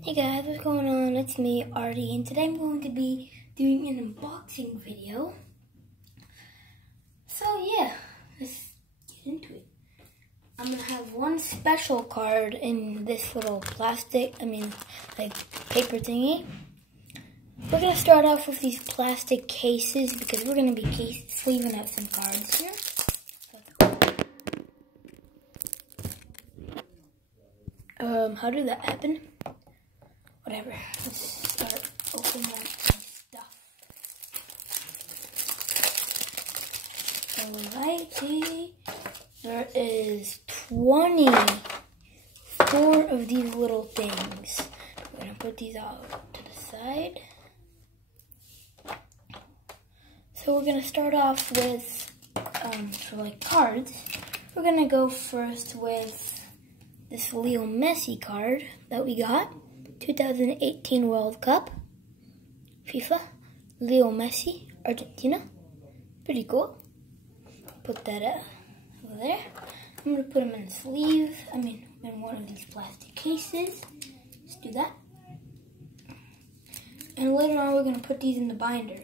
Hey guys, what's going on? It's me, Artie, and today I'm going to be doing an unboxing video. So yeah, let's get into it. I'm going to have one special card in this little paper thingy. We're going to start off with these plastic cases because we're going to be sleeving out some cards here. How did that happen? Whatever. Let's start opening up some stuff. Alrighty. There is 24 of these little things. We're gonna put these out to the side. So we're gonna start off with cards. We're gonna go first with this Leo Messi card that we got. 2018 World Cup. FIFA. Leo Messi, Argentina. Pretty cool. Put that over there. I'm going to put them in a sleeve. in one of these plastic cases. Let's do that. And later on we're going to put these in the binder.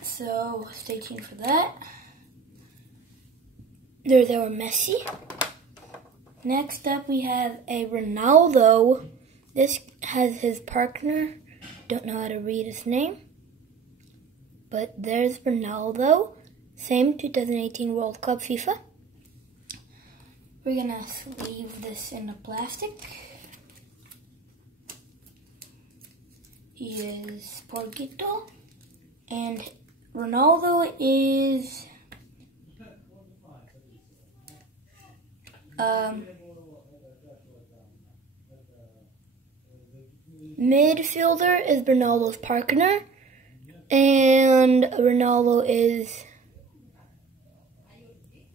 So stay tuned for that. There's our Messi. Next up, we have a Ronaldo. This has his partner. Don't know how to read his name. But there's Ronaldo. Same 2018 World Cup FIFA. We're going to sleeve this in the plastic. He is Porquito. And Ronaldo is... midfielder is Ronaldo's partner, and Ronaldo is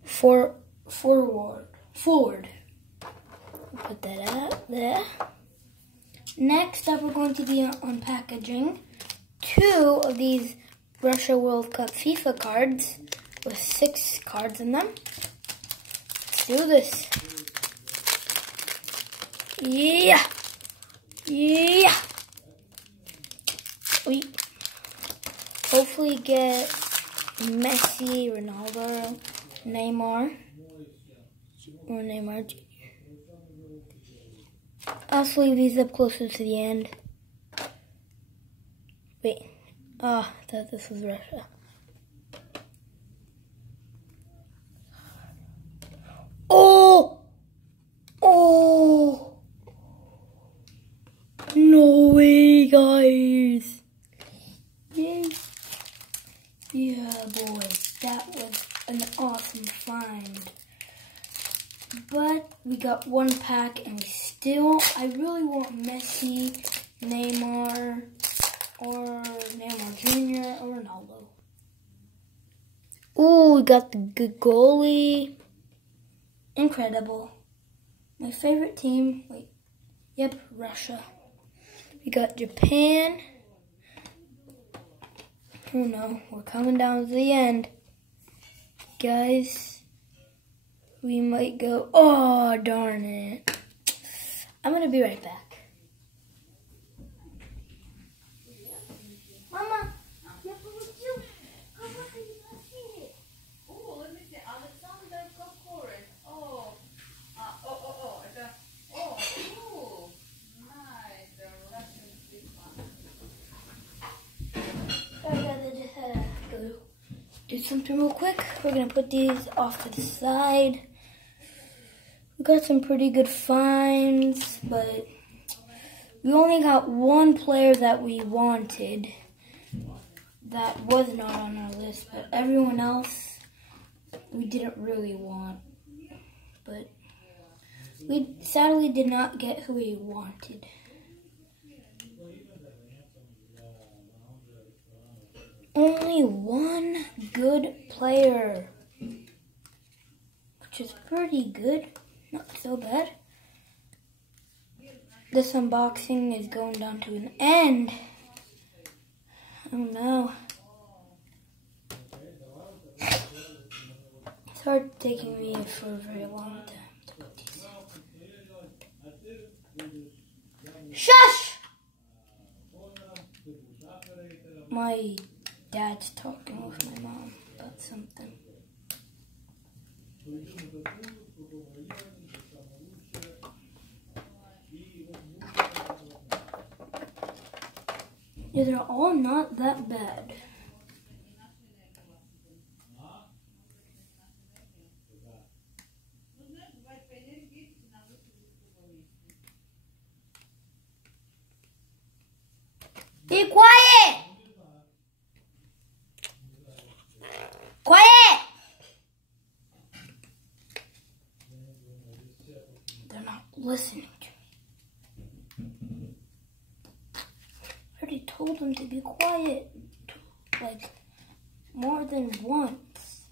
forward. Put that out there. Next up, we're going to be unpackaging 2 of these Russia World Cup FIFA cards with 6 cards in them. Let's do this. Yeah. We hopefully get Messi, Ronaldo, Neymar, or Neymar Jr. I'll sleeve these up closer to the end. Wait, I thought this was Russia. No way, guys. Yay. Yeah, boy. That was an awesome find. But we got one pack and I really want Messi, Neymar, or Neymar Jr. or Ronaldo. Ooh, we got the good goalie. Incredible. My favorite team, Russia. We got Japan. Oh no, we're coming down to the end. Guys, we might go, oh darn it. I'm gonna be right back. Mama, do something real quick. We're gonna put these off to the side. We got some pretty good finds, but we only got one player that we wanted that was not on our list, but everyone else we didn't really want. But we sadly did not get who we wanted. Only one good player, which is pretty good, not so bad. This unboxing is going down to an end. Oh no. It's hard taking me for a very long time to put these in. Shush! My dad's talking with my mom about something. Yeah, they're all not that bad. Be quiet! Quiet! They're not listening. I already told them to be quiet, like, more than once.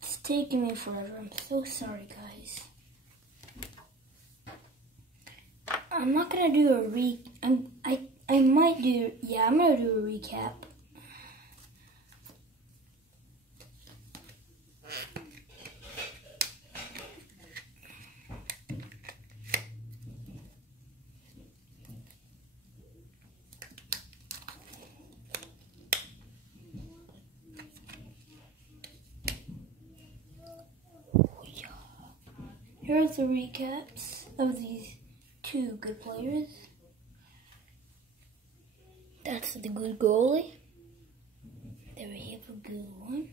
It's taking me forever. I'm so sorry, guys. I'm not gonna do a I might do, yeah, I'm gonna do a recap. Here are the recaps of these two good players. That's the good goalie. There we have a good one.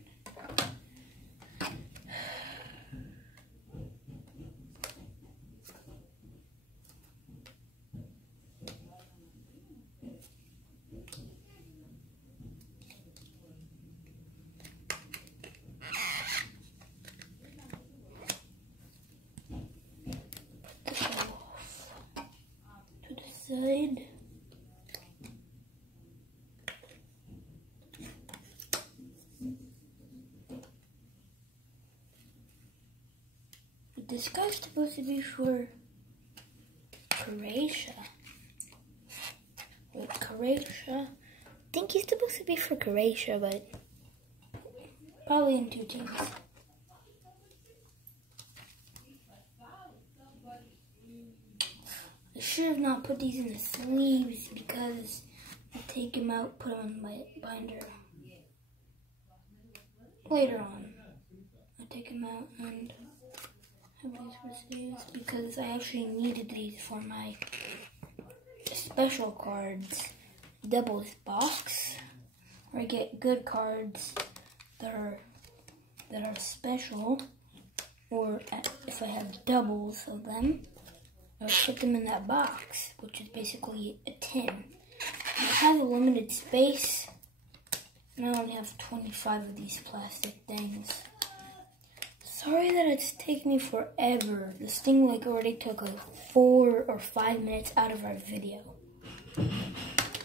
To the side. This guy's supposed to be for Croatia. Wait, Croatia? I think he's supposed to be for Croatia, but probably in two teams. I should have not put these in the sleeves because I take them out, put them in my binder. Later on, I take them out and have these for sleeves because I actually needed these for my special cards doubles box, where I get good cards that are special, or if I have doubles of them, I'll put them in that box, which is basically a tin. I have a limited space, and I only have 25 of these plastic things. Sorry that it's taken me forever. This thing already took 4 or 5 minutes out of our video.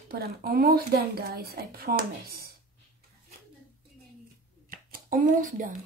But I'm almost done, guys, I promise. Almost done.